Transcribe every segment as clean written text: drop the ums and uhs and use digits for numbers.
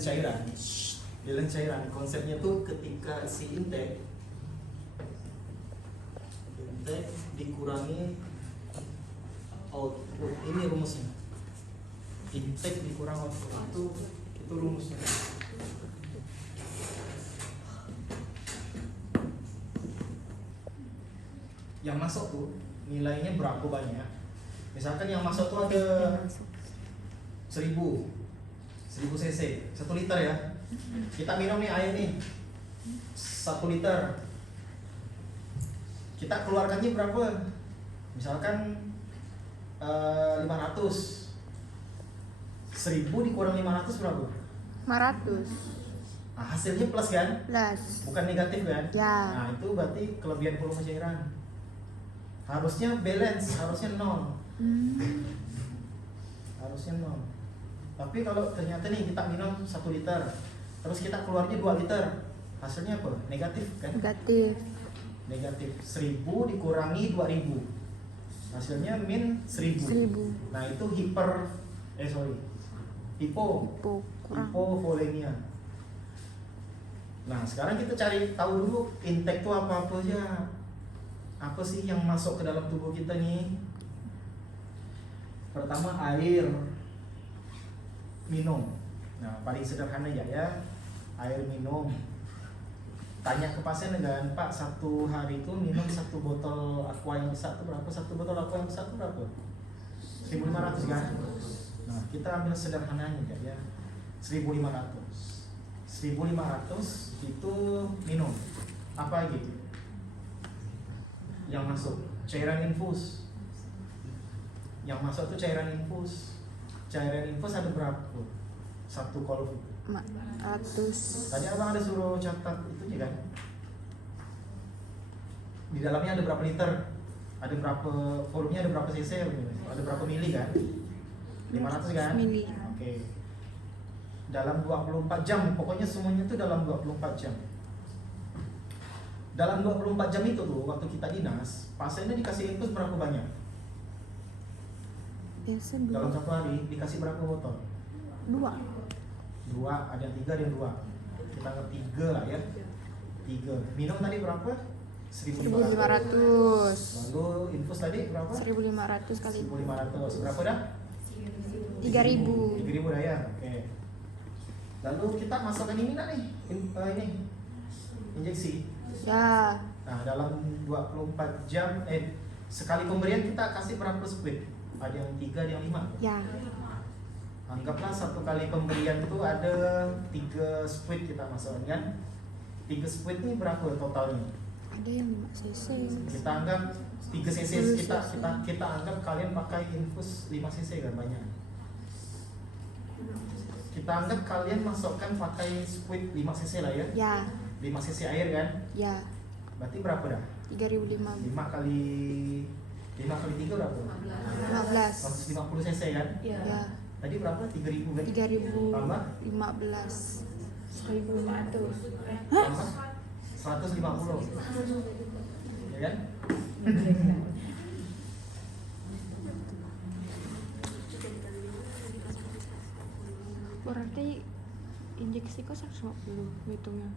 cairan. Dalam cairan konsepnya tuh ketika si intake dikurangi output, ini rumusnya. Intake dikurang output itu rumusnya. Yang masuk tuh nilainya berapa banyak? Misalkan yang masuk tuh ada 1000 cc, 1 liter ya. Kita minum nih air nih 1 liter. Kita keluarkannya berapa? Misalkan 500. 1000 dikurang 500 berapa? 500. Nah, hasilnya plus kan? Plus. Bukan negatif kan? Ya. Nah, itu berarti kelebihan volume cairan. Harusnya balance, harusnya 0. Harusnya 0. Tapi kalau ternyata nih kita minum 1 liter, terus kita keluarnya 2 liter, hasilnya apa? Negatif kan? Negatif. Negatif. 1000 dikurangi 2000, hasilnya min 1000. Nah itu hipovolemia. Nah sekarang kita cari tahu dulu intake itu apa aja. Apa sih yang masuk ke dalam tubuh kita nih? Pertama air minum. Nah paling sederhana ya, air minum. Tanya ke pasien dengan Pak, satu hari itu minum 1 botol aqua yang besar itu berapa? 1 botol aqua yang besar itu berapa? 1500 kan? Nah kita ambil sederhananya ya, 1500 itu minum. Apa gitu? Yang masuk cairan infus. Yang masuk itu cairan infus. Cairan infus ada berapa? 1 kolom. 400. Tadi abang ada suruh catat itu kan? Di dalamnya ada berapa liter? Ada berapa volumenya, ada berapa cc? Ada berapa mili kan? 500 kan? Mili. Oke. Dalam 24 jam, pokoknya semuanya itu dalam 24 jam. Dalam 24 jam itu tuh waktu kita dinas, pasiennya dikasih infus berapa banyak? Biasa 2. Dalam 1 hari dikasih berapa botol? 2. 2, ada yang 3, ada yang 2. Kita anggap 3 lah ya. 3. Minum tadi berapa? 1500. 1500. Lalu infus tadi berapa? 1500 kali 1500. Berapa dah? 3000. 3000 dah ya. Oke. Lalu kita masukkan ini nih. Ini injeksi. Ya. Nah, dalam 24 jam sekali pemberian kita kasih berapa squid? Ada yang 3, ada yang 5. Ya. Anggaplah 1 kali pemberian itu ada 3 squid kita masukkan kan? 3 squid ini berapa totalnya? Ada yang 5 cc. Kita anggap 3 cc, kita anggap kalian pakai infus 5 cc kan banyak. Kita anggap kalian masukkan pakai squid 5 cc lah ya. Ya. 5 cc air kan? Ya. Berarti berapa dah? 3500. 5 kali 3 berapa? 15. 150 cc kan? Ya. Tadi berapa? 3000 kan? 3000. Tambah? 15. 1500. Tambah? 150. Ya kan? Berarti injeksi kok 150 hitungnya.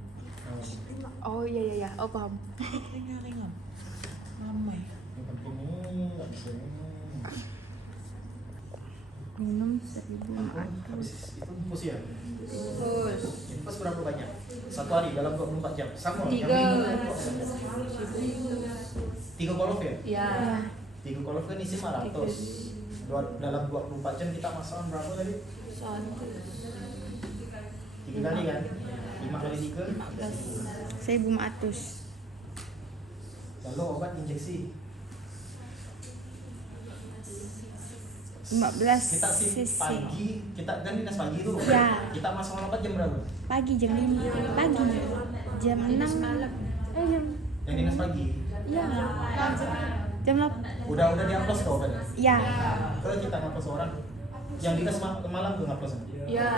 Oh iya. Oh paham. Ringan. Lama ya. Yang penting ini nggak bisa ini. Minum 1500. Habis itu infus ya? Infus. Infus berapa banyak? 1 hari dalam 24 jam. Sama. 3. Yang minum 3 kolom ya? Ya. 3 kolom kan isi 500. Dalam 24 jam kita masukkan berapa tadi? 3 kali kan? 5 kali 3 1500. lalu obat injeksi 15 kita sih cc. pagi, kita kan dinas pagi tuh Ya. kita masuk obat jam berapa? Pagi jam 5. Pagi. Jam 6 malam. Jam. Yang dinas pagi? Iya. Jam 8. Udah diupload ke obatnya? Ya. Ke kita ngaplos orang yang dinas malam tuh ngaplos Ya.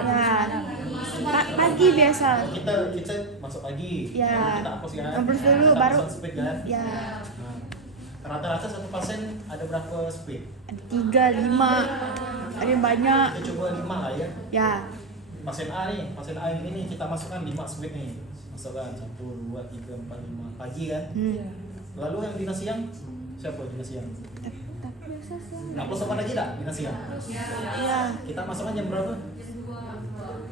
Pagi biasa. kita masuk pagi Ya. kita upload kan? Upload dulu, Kita baru. pesan speed kan? Ya. Nah, rata-rata satu pasien ada berapa speed? 3, 5. Ada yang banyak. Kita coba 5 lah ya. Ya. pasien A nih, pasien A yang ini nih kita masukkan 5 squid nih. Masukkan 1, 2, 3, 4, 5 pagi kan. Iya. Lalu yang dinas siang siapa dinas siang? Tapi biasa sih. Upload sopan lagi dah dinas siang. Ya. Kita masukkan jam berapa?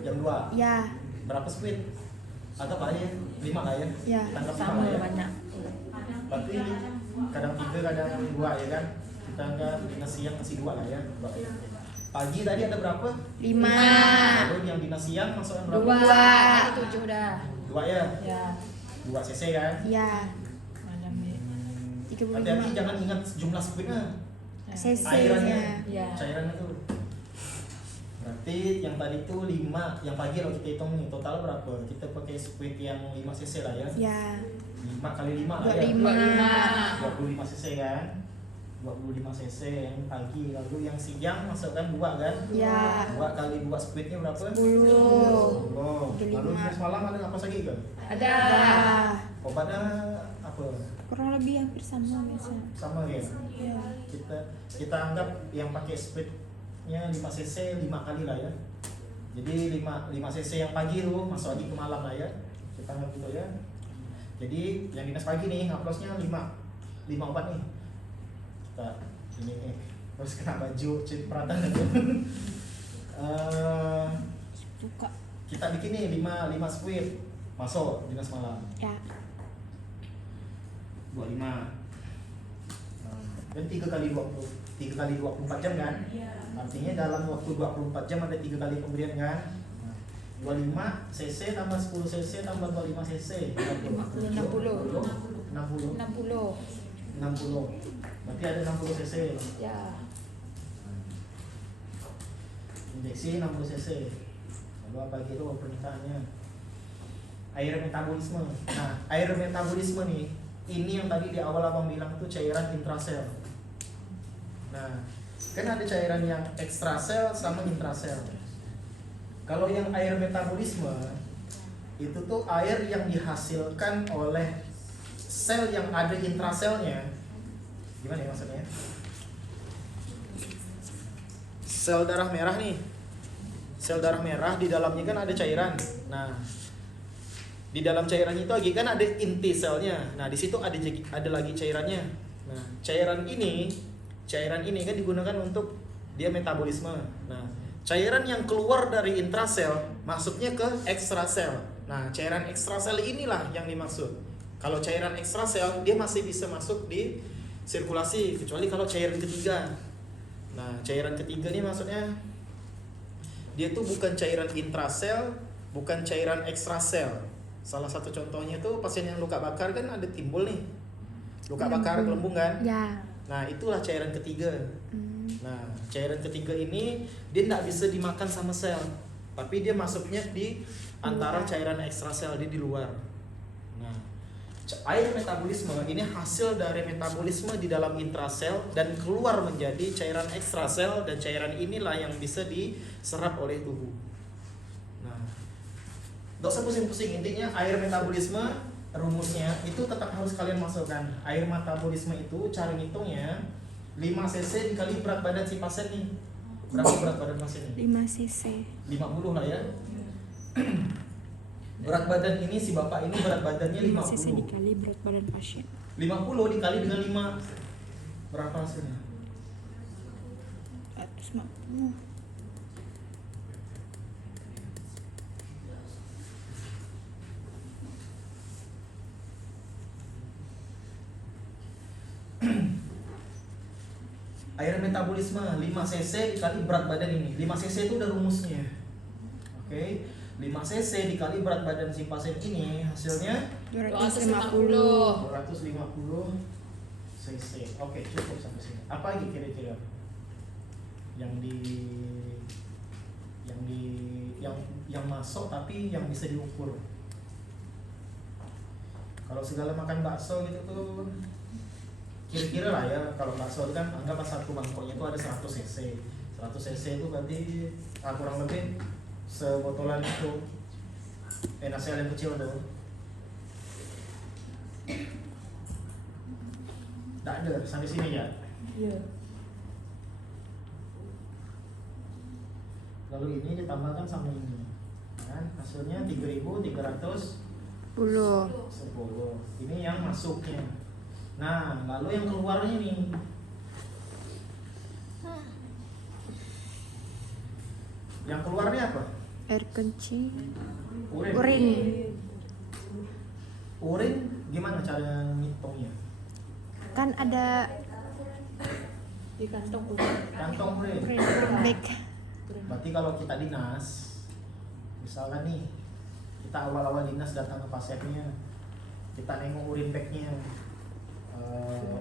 Jam 2. Ya. Berapa squid? Atau apa ya? 5 lah ya? Ya. Tangkap 5 Sama lah ya? banyak. Berarti kadang 3, kadang 2 ya kan? Kita anggap dinas siang kasih 2 lah ya. 2 ya. Pagi tadi ada berapa? 5. Lalu yang dinas siang masukkan berapa? 2. Tadi 7 dah. 2 ya? Ya. 2 cc kan? Ya. Malam ya. 35. Hati-hati jangan ingat jumlah squidnya. CC-nya. Ya. Cairannya tuh. Berarti yang tadi tuh 5, yang pagi kalau kita hitung nih total berapa? Kita pakai squid yang 5 cc lah ya. Ya. 5 kali 5 lah ya. 25. 25 cc kan. 25 cc yang pagi, lalu yang siang masukkan 2 kan? Ya. 2 kali 2 squidnya berapa? 10. 10. Lalu dinas malam ada apa lagi kan? Ada. Obatnya apa? Kurang lebih hampir sama biasa. Sama ya? Ya. Kita anggap yang pakai squidnya 5 cc 5 kali lah ya. Jadi 5 cc yang pagi tuh masuk lagi ke malam lah ya. Kita anggap gitu ya. Jadi yang dinas pagi nih ngaplosnya 5 obat nih. Kita ini nih terus kena baju cipratan itu. Buka. Kita bikin nih 5 squid masuk dinas malam. Ya. 25. Dan 3 kali 24 jam kan? Artinya dalam waktu 24 jam ada 3 kali pemberian kan? 25 cc tambah 10 cc tambah 25 cc 60. 60 berarti ada 60 cc Ya. injeksi 60 cc. Lalu apa gitu permintaannya? Air metabolisme. Nah, air metabolisme nih ini yang tadi di awal abang bilang tuh cairan intrasel. Nah, kan ada cairan yang ekstrasel sama intrasel. Kalau yang air metabolisme itu tuh air yang dihasilkan oleh sel yang ada intraselnya. Gimana ya maksudnya? Sel darah merah nih. Sel darah merah di dalamnya kan ada cairan. Nah, di dalam cairan itu lagi kan ada inti selnya. Nah, di situ ada lagi cairannya. Nah, cairan ini kan digunakan untuk dia metabolisme. Nah, cairan yang keluar dari intrasel masuknya ke ekstrasel. Nah, cairan ekstrasel inilah yang dimaksud. Kalau cairan ekstrasel dia masih bisa masuk di sirkulasi kecuali kalau cairan ketiga. Nah, cairan ketiga ini maksudnya dia tuh bukan cairan intrasel, bukan cairan ekstrasel. Salah satu contohnya tuh pasien yang luka bakar kan ada timbul nih. Luka bakar gelembung kan? Ya. Nah, itulah cairan ketiga. Nah, cairan ketiga ini dia tidak bisa dimakan sama sel, tapi dia masuknya di antara cairan ekstrasel, dia di luar. Nah, air metabolisme ini hasil dari metabolisme di dalam intrasel dan keluar menjadi cairan ekstrasel, dan cairan inilah yang bisa diserap oleh tubuh. Nah, gak usah pusing-pusing, intinya air metabolisme rumusnya itu tetap harus kalian masukkan. Air metabolisme itu cara ngitungnya 5 cc dikali berat badan si pasien nih. Berapa berat badan pasien ini? 5 cc. 50 lah ya. Berat badan ini si bapak ini berat badannya 5 cc 50. dikali berat badan pasien. 50 dikali dengan 5 berapa hasilnya? 150. Air metabolisme 5 cc dikali berat badan ini. 5 cc itu udah rumusnya. Oke. 5 cc dikali berat badan si pasien ini hasilnya 250. 250 cc. Oke, cukup sampai sini. Apa lagi kira-kira yang masuk tapi yang bisa diukur? Kalau segala makan bakso gitu tuh kira-kira lah ya, kalau bakso itu kan anggaplah satu mangkoknya itu ada 100 cc. 100 cc itu berarti kurang lebih sebotolan itu nasi yang kecil tuh. Tidak ada sampai sini ya. Iya. Lalu ini ditambahkan sama ini. kan hasilnya 3.310. 10. Ini yang masuknya. Nah, lalu yang keluarnya nih. Yang keluarnya apa? Air kencing. Urin. Urin. Urin gimana cara ngitungnya? Kan ada Di kantong urin. Kantong urin. urin bag. Berarti kalau kita dinas, misalkan nih, kita awal-awal dinas datang ke pasiennya, kita nengok urin bagnya,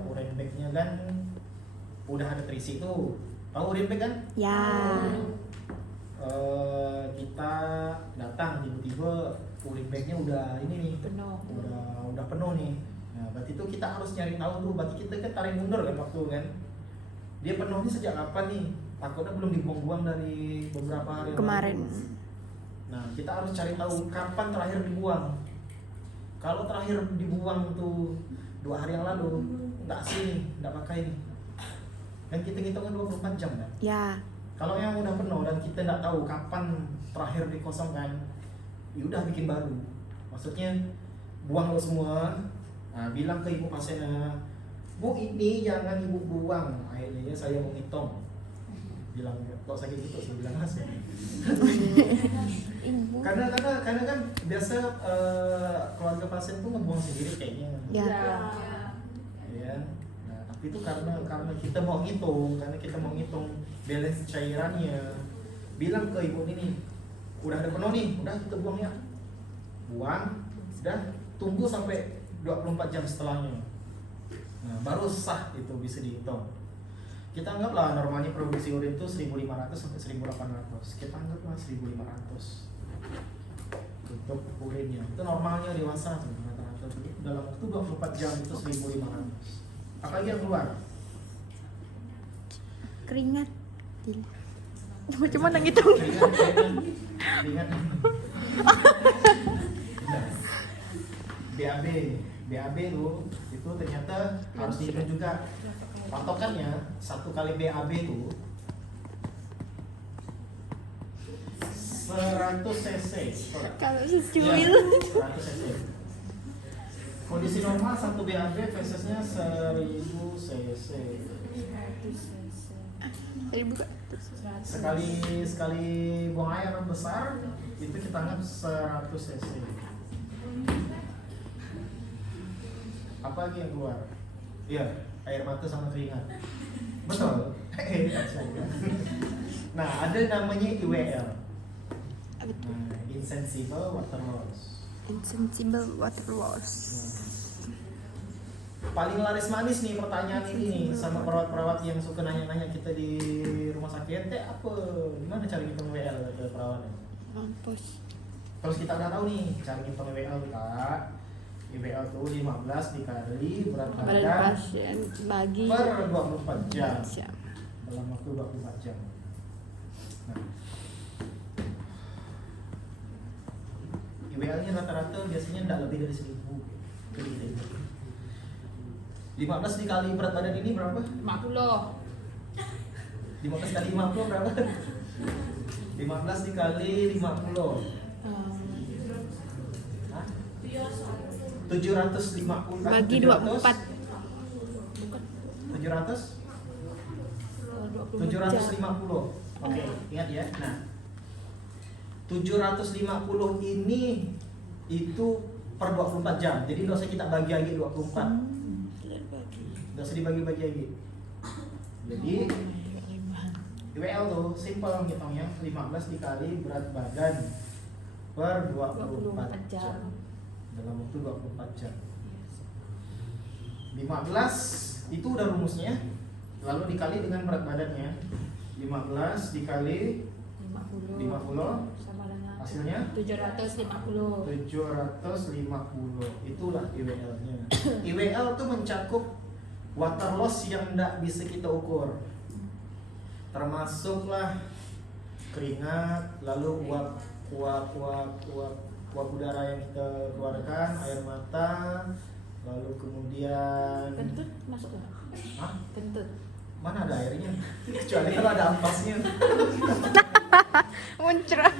urin bagnya kan udah ada terisi tuh, tahu urin bag kan? Ya. Kita datang tiba-tiba urin bagnya udah ini nih, Penuh. udah penuh nih. Nah, berarti itu kita harus nyari tahu tuh, berarti kita kan tarik mundur kan waktu kan. Dia penuhnya sejak kapan nih? Takutnya belum dibuang-buang dari beberapa hari yang Kemarin. lalu. Nah, kita harus cari tahu kapan terakhir dibuang. Kalau terakhir dibuang tuh 2 hari yang lalu, nggak sih, nggak pakai nih. Dan kita ngitungnya 24 jam kan? Ya. Kalau yang udah penuh dan kita nggak tahu kapan terakhir dikosongkan, ya udah bikin baru. Maksudnya buang lo semua. Nah, bilang ke ibu pasiennya, Bu, ini jangan ibu buang. Akhirnya saya mau ngitung. Bilang kok sakit gitu, saya bilang asli. Ibu. Karena kan biasa keluarga pasien tuh ngebuang sendiri kayaknya. Ya. Ya. Nah, tapi itu karena kita mau ngitung balance cairannya. Bilang ke ibu ini, udah ada penuh nih, udah kita buang ya. Buang, udah tunggu sampai 24 jam setelahnya. Nah, baru sah itu bisa dihitung. Kita anggaplah normalnya produksi urin itu 1.500 sampai 1.800. Kita anggaplah 1.500 untuk urinnya. Itu normalnya dewasa rata-rata. Dalam waktu 24 jam itu 1.500. Apalagi yang keluar? Keringat. Cuma ngitung. Keringat. BAB tuh itu ternyata harus dihitung juga. Patokannya 1 kali BAB itu 100 cc. Kalau secuil. 100 cc. Kondisi normal 1 BAB fesesnya 1000 cc. Tadi buka. Sekali buang air besar itu kita anggap 100 cc. Apa lagi yang keluar? Iya, air mata sama keringat. Betul. Nah, ada namanya IWL. Nah, insensible water loss. Insensible water loss. Paling laris manis nih pertanyaan ini nih sama perawat-perawat yang suka nanya-nanya kita di rumah sakit, apa? Gimana cara ngitung WL ke perawatnya? Mampus. Terus kita udah tahu nih cara ngitung WL kita. IWL tuh 15 dikali berat Pada badan pasien bagi per 24 jam. jam. Dalam waktu 24 jam. Nah, IWL-nya rata-rata biasanya tidak lebih dari 1.000. 15 dikali berat badan ini berapa? 50. 15 kali 50 berapa? 15 dikali 50. Hah? 750 Bagi 24. 700? 750. Oke, ingat ya. Nah, 750 ini itu per 24 jam. Jadi nggak usah kita bagi lagi 24. Nggak usah dibagi-bagi lagi. Jadi IWL tuh simple ngitungnya 15 dikali berat badan per 24 jam. Dalam waktu 24 jam. 15 itu udah rumusnya. Lalu dikali dengan berat badannya. 15 dikali 50 sama dengan hasilnya 750. 750. Itulah IWL-nya. IWL tuh mencakup water loss yang tidak bisa kita ukur. Termasuklah keringat, lalu uap udara yang kita keluarkan, air mata, lalu kemudian Kentut masuk nggak? Hah? Kentut. Mana ada airnya? Kecuali kalau ada ampasnya. Muncrat.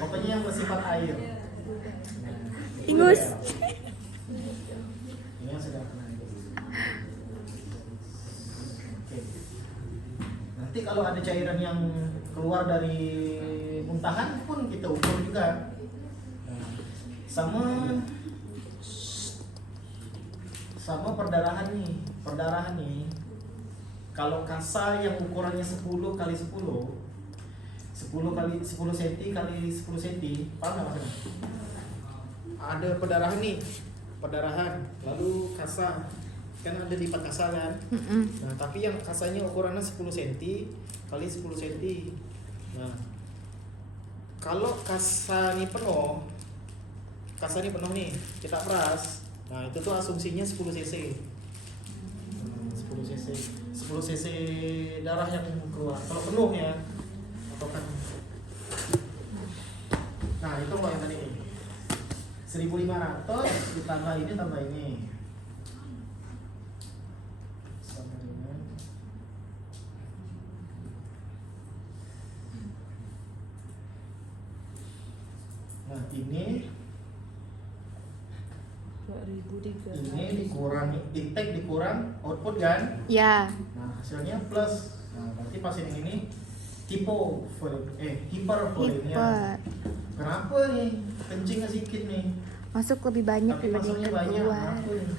Pokoknya yang bersifat air. Ingus. Ini yang sederhana. Oke. Nanti kalau ada cairan yang keluar dari muntahan pun kita ukur juga. Nah, sama perdarahan nih. Kalau kasa yang ukurannya 10 kali 10 kali 10 cm kali 10 cm, paham nggak maksudnya? Ada perdarahan, lalu kasa, kan ada lipat kasa kan? Nah, tapi yang kasanya ukurannya 10 cm kali 10 cm. Nah, kalau kasa ini penuh nih, kita peras. Nah, itu tuh asumsinya 10 cc. 10 cc darah yang keluar. Kalau penuh ya, atau kan. Nah, itu loh yang tadi. 1.500 ditambah ini tambah ini. Sama dengan nah, ini 2.300. ini dikurangi intake dikurang output kan. Ya. Nah, hasilnya plus. Nah, berarti pasien yang ini hipervolemia. Hiper. Kenapa nih? Kencingnya sedikit nih. Masuk lebih banyak Tapi masuknya banyak. keluar. Kenapa nih?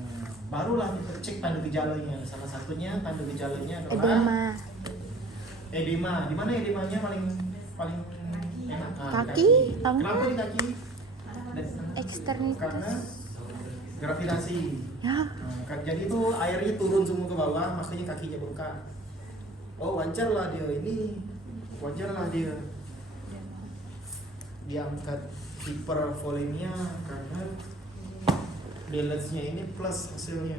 Nah, barulah kita cek tanda gejalanya. Salah satunya tanda gejalanya adalah edema. Di mana edemanya paling enak? Nah, Kaki, di tangan. Kenapa di kaki? Eksternitas. Karena gravitasi. Ya. Nah, jadi itu airnya turun semua ke bawah, makanya kakinya bengkak. Oh, wajar lah dia diangkat hipervolemia karena balance-nya ini plus hasilnya.